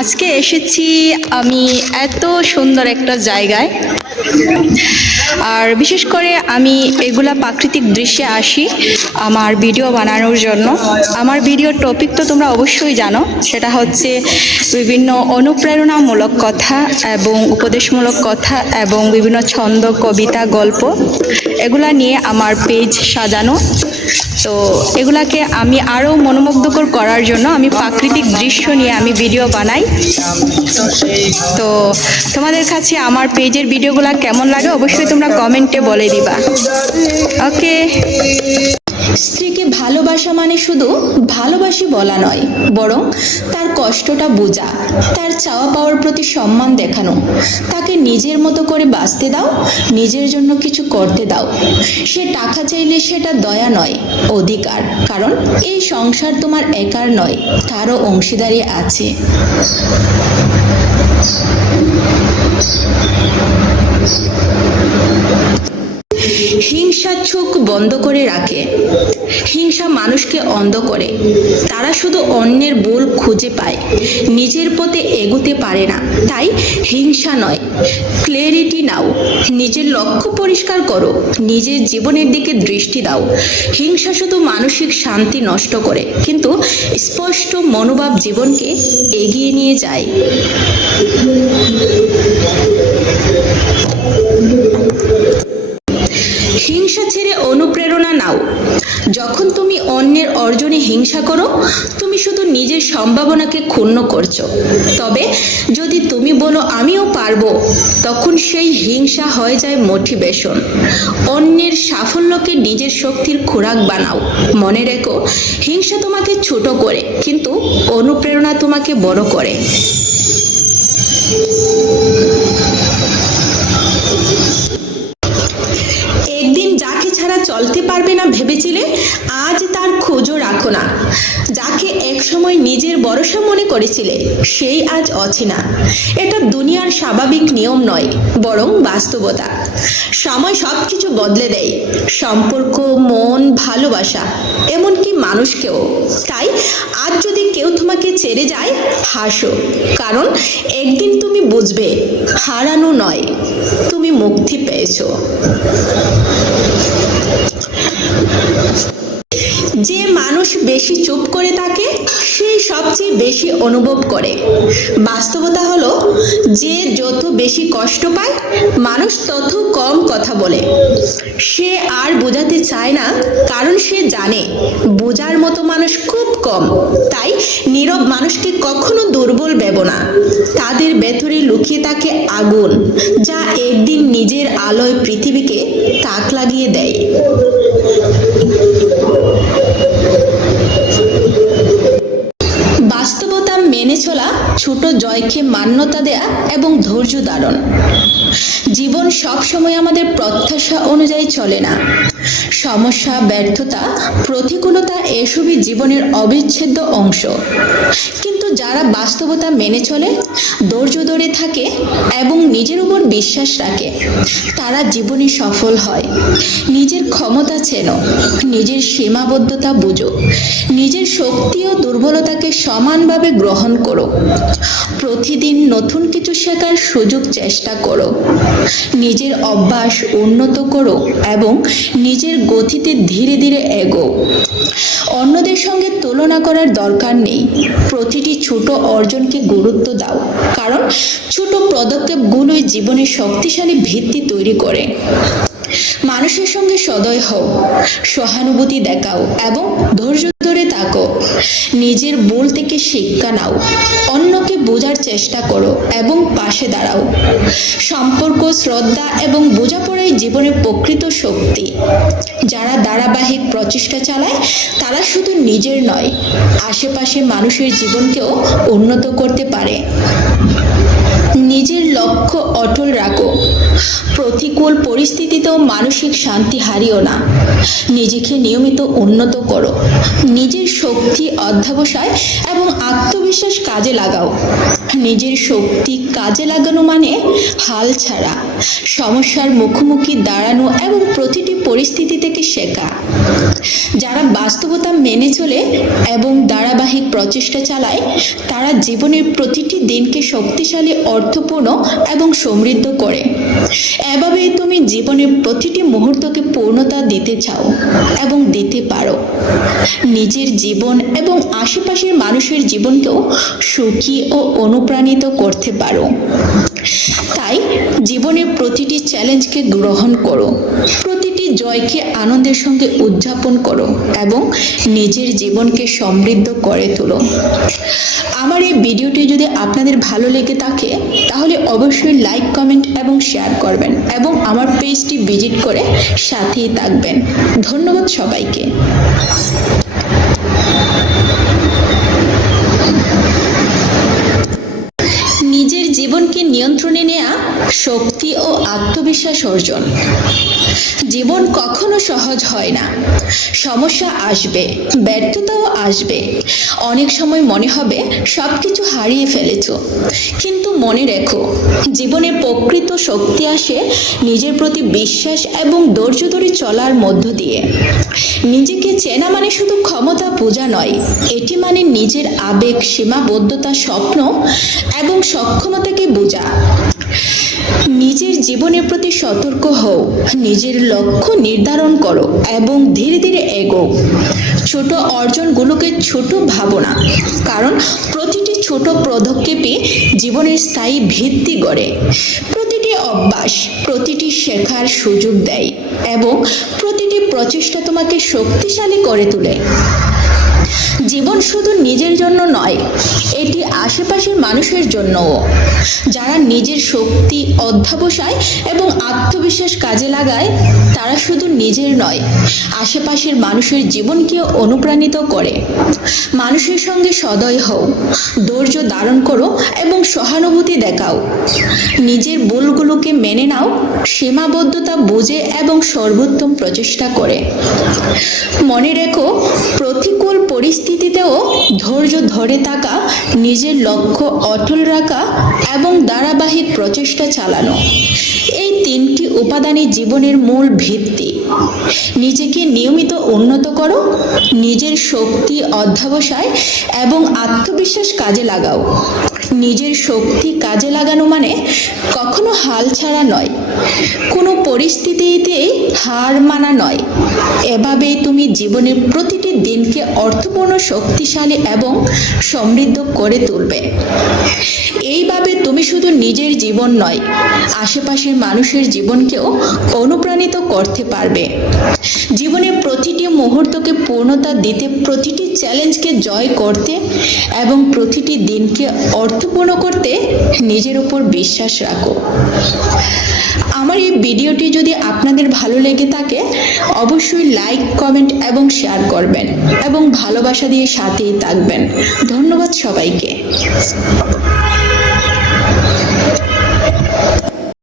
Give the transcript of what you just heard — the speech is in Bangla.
আজকে এসেছি আমি এত সুন্দর একটা জায়গায়। আর বিশেষ করে আমি এগুলা প্রাকৃতিক দৃশ্যে আসি আমার ভিডিও বানানোর জন্য। আমার ভিডিওর টপিক তো তোমরা অবশ্যই জানো, সেটা হচ্ছে বিভিন্ন অনুপ্রেরণামূলক কথা এবং উপদেশমূলক কথা এবং বিভিন্ন ছন্দ, কবিতা, গল্প, এগুলা নিয়ে আমার পেজ সাজানো। তো এগুলাকে আমি আরও মনোমুগ্ধকর করার জন্য আমি প্রাকৃতিক দৃশ্য নিয়ে আমি ভিডিও বানাই। তো তোমাদের কাছে আমার পেজের ভিডিওগুলো কেমন লাগে অবশ্যই তোমরা কমেন্টে বলে দিবা। ওকে। স্ত্রীকে ভালোবাসা মানে শুধু ভালোবাসি বলা নয়, বরং তার কষ্টটা বোঝা, তার চাওয়া পাওয়ার প্রতি সম্মান দেখানো। তাকে নিজের মতো করে বাঁচতে দাও, নিজের জন্য কিছু করতে দাও। সে টাকা চাইলে সেটা দয়া নয়, অধিকার, কারণ এই সংসার তোমার একার নয়, তারও অংশীদারি আছে হিংসা চোখ বন্ধ করে রাখে। হিংসা মানুষকে অন্ধ করে। তারা শুধু অন্যের ভুল খুঁজে পায়। নিজের পথে এগুতে পারে না। তাই হিংসা নয়। ক্লিয়ারিটি নাও। নিজের লক্ষ্য পরিষ্কার করো। নিজের জীবনের দিকে দৃষ্টি দাও। হিংসা শুধু মানসিক শান্তি নষ্ট করে, কিন্তু স্পষ্ট মনোভাব জীবনকে এগিয়ে নিয়ে যায়। হিংসা করো। তুমি শুধু নিজের সম্ভাবনাকে ক্ষুণ্ণ করছ। তবে যদি তুমি বলো, আমিও পারব, তখন সেই হিংসা হয়ে যায় মোটিভেশন অন্যের সাফল্যকে নিজের শক্তির খোরাক বানাও। মনে রেখো, হিংসা তোমাকে ছোট করে, কিন্তু অনুপ্রেরণা তোমাকে বড় করে। করেছিলে, সেই আজ অচেনা। এটা দুনিয়ার স্বাভাবিক নিয়ম নয়, বরং বাস্তবতা। সময় সব কিছু বদলে দেয়, সম্পর্ক, মন, ভালোবাসা, এমনকি মানুষকেও। তাই আজ যদি কেউ তোমাকে ছেড়ে যায়, হাসো, কারণ একদিন তুমি বুঝবে, হারানো নয়, তুমি মুক্তি পেয়েছ। যে মানুষ বেশি চুপ করে থাকে সবচেয়ে বেশি অনুভব করে। বাস্তবতা হলো, যে যত বেশি কষ্ট পায়, মানুষ তত কম কথা বলে। সে আর বোঝাতে চায় না, কারণ সে জানে, বোঝার মতো মানুষ খুব কম। তাই নীরব মানুষকে কখনো দুর্বল ভেব না। তাদের ভেতরে লুকিয়ে থাকে আগুন, যা একদিন নিজের আলোয় পৃথিবীকে তাক লাগিয়ে দেয়। ছোট জয়কে মান্যতা দেয়া এবং ধৈর্য ধারণ। জীবন সব সময় আমাদের প্রত্যাশা অনুযায়ী চলে না। সমস্যা, ব্যর্থতা, প্রতিকূলতা এসবই জীবনের অবিচ্ছেদ্য অংশ। কিন্তু যারা বাস্তবতা মেনে চলে, ধৈর্য ধরে থাকে এবং নিজের উপর বিশ্বাস রাখে, তারা জীবনে সফল হয়। নিজের ক্ষমতা চেনো, নিজের সীমাবদ্ধতা বুঝো, নিজের শক্তি ও দুর্বলতাকে সমানভাবে গ্রহণ করো। প্রতিদিন নতুন কিছু শেখার সুযোগ চেষ্টা করো। নিজের অভ্যাস উন্নত করো এবং নিজের গতিতে ধীরে ধীরে এগো। অন্যদের সঙ্গে তুলনা করার দরকার নেই। প্রতিটি ছোট অর্জনকে গুরুত্ব দাও। কারণ ছোট পদক্ষেপগুলোই জীবনের শক্তিশালী ভিত্তি তৈরি করে। মানুষের সঙ্গে সদয় হও, সহানুভূতি দেখাও এবং ধৈর্য ধরে থাকো নিজের ভুল থেকে শিক্ষা নাও। অন্যকে বোঝার চেষ্টা করো এবং পাশে দাঁড়াও। সম্পর্ক, শ্রদ্ধা এবং বোঝাপড়াই জীবনের প্রকৃত শক্তি। যারা ধারাবাহিক প্রচেষ্টা চালায়, তারা শুধু নিজের নয় আশেপাশে মানুষের জীবনকেও উন্নত করতে পারে। নিজের লক্ষ্য অটল রাখো। প্রতিকূল পরিস্থিতিতেও মানসিক শান্তি হারিও না। নিজেকে নিয়মিত উন্নত করো। নিজের শক্তি অধ্যাবসায় এবং আত্মবিশ্বাস কাজে লাগাও। নিজের শক্তি কাজে লাগানো মানে হাল ছাড়া, সমস্যার মুখোমুখি দাঁড়ানো এবং প্রতিটি পরিস্থিতি থেকে শেখা। যারা বাস্তবতা মেনে চলে এবং ধারাবাহিক প্রচেষ্টা চালায়, তারা জীবনের প্রতিটি দিনকে শক্তিশালী অর্থপূর্ণ এবং সমৃদ্ধ করে। এভাবেই তুমি জীবনের প্রতিটি মুহূর্তকে পূর্ণতা দিতে চাও এবং দিতে পারো। নিজের জীবন এবং আশেপাশের মানুষের জীবনকেও সুখী ও অনুপ্রাণিত করতে পারো। তাই জীবনের প্রতিটি চ্যালেঞ্জকে গ্রহণ করো, প্রতিটি জয়কে আনন্দের সঙ্গে উদযাপন করো এবং নিজের জীবনকে সমৃদ্ধ করে তোলো। আমার এই ভিডিওটি যদি আপনাদের ভালো লেগে থাকে, তাহলে অবশ্যই লাইক কমেন্ট এবং শেয়ার করবেন এবং আমার পেজটি ভিজিট করে সাথেই থাকবেন। ধন্যবাদ সবাইকে নিজের জীবনকে নিয়ন্ত্রণে নেয়া শক্তি ও আত্মবিশ্বাস অর্জন। জীবন কখনো সহজ হয় না। সমস্যা আসবে, ব্যর্থতাও আসবে। অনেক সময় মনে হবে, সবকিছু হারিয়ে ফেলেছ। কিন্তু মনে রেখো, জীবনে প্রকৃত শক্তি আসে নিজের প্রতি বিশ্বাস এবং ধৈর্য ধরে চলার মধ্য দিয়ে। নিজেকে চেনা মানে শুধু ক্ষমতা বোঝা নয়, এটি মানে নিজের আবেগ, সীমাবদ্ধতা, স্বপ্ন এবং সক্ষমতাকে বোঝা। নিজের জীবনের প্রতি সতর্ক হও, নিজের লক্ষ্য নির্ধারণ করো এবং ধীরে ধীরে এগো। ছোট অর্জনগুলোকে ছোট ভাবো না কারণ প্রতিটি ছোট পদক্ষেপে জীবনের স্থায়ী ভিত্তি গড়ে। প্রতিটি অভ্যাস প্রতিটি শেখার সুযোগ দেয় এবং প্রতিটি প্রচেষ্টা তোমাকে শক্তিশালী করে তোলে। জীবন শুধু নিজের জন্য নয়, এটি আশেপাশের মানুষের জন্যও। যারা নিজের শক্তি, অধ্যাবসায় এবং আত্মবিশ্বাস কাজে লাগায়, তারা শুধু নিজের নয়, আশেপাশের মানুষের জীবনকে অনুপ্রাণিত করে। মানুষের সঙ্গে সদয় হও, ধৈর্য ধারণ করো এবং সহানুভূতি দেখাও। নিজের ভুলগুলোকে মেনে নাও, সীমাবদ্ধতা বুঝে এবং সর্বোত্তম প্রচেষ্টা করে। মনে রেখো, প্রতিকূল পরিস্থিতিতেও ধৈর্য ধরে থাকা, নিজের লক্ষ্য অটল রাখা এবং ধারাবাহিক প্রচেষ্টা চালানো। এই তিনটি উপাদানই জীবনের মূল ভিত্তি। নিজেকে নিয়মিত উন্নত করো, নিজের শক্তি অধ্যাবসায় এবং আত্মবিশ্বাস কাজে লাগাও। নিজের শক্তি কাজে লাগানো মানে কখনো হাল ছাড়া নয়। কোনো পরিস্থিতিতে হার মানা নয়। এভাবেই তুমি জীবনের প্রতিটি দিনকে অর্থপূর্ণ, শক্তিশালী এবং সমৃদ্ধ করে তুলবে। এইভাবে তুমি শুধু নিজের জীবন নয় আশেপাশের মানুষের জীবনকেও অনুপ্রাণিত করতে পারবে। জীবনের প্রতিটি মুহূর্তকে পূর্ণতা দিতে, প্রতিটি চ্যালেঞ্জকে জয় করতে এবং প্রতিটি দিনকে অর্থপূর্ণ করতে নিজের উপর বিশ্বাস রাখো। আমার এই ভিডিওটি যদি আপনাদের ভালো লেগে থাকে, অবশ্যই লাইক, কমেন্ট এবং শেয়ার করবেন এবং ভালোবাসা দিয়ে সাথেই থাকবেন। ধন্যবাদ সবাইকে।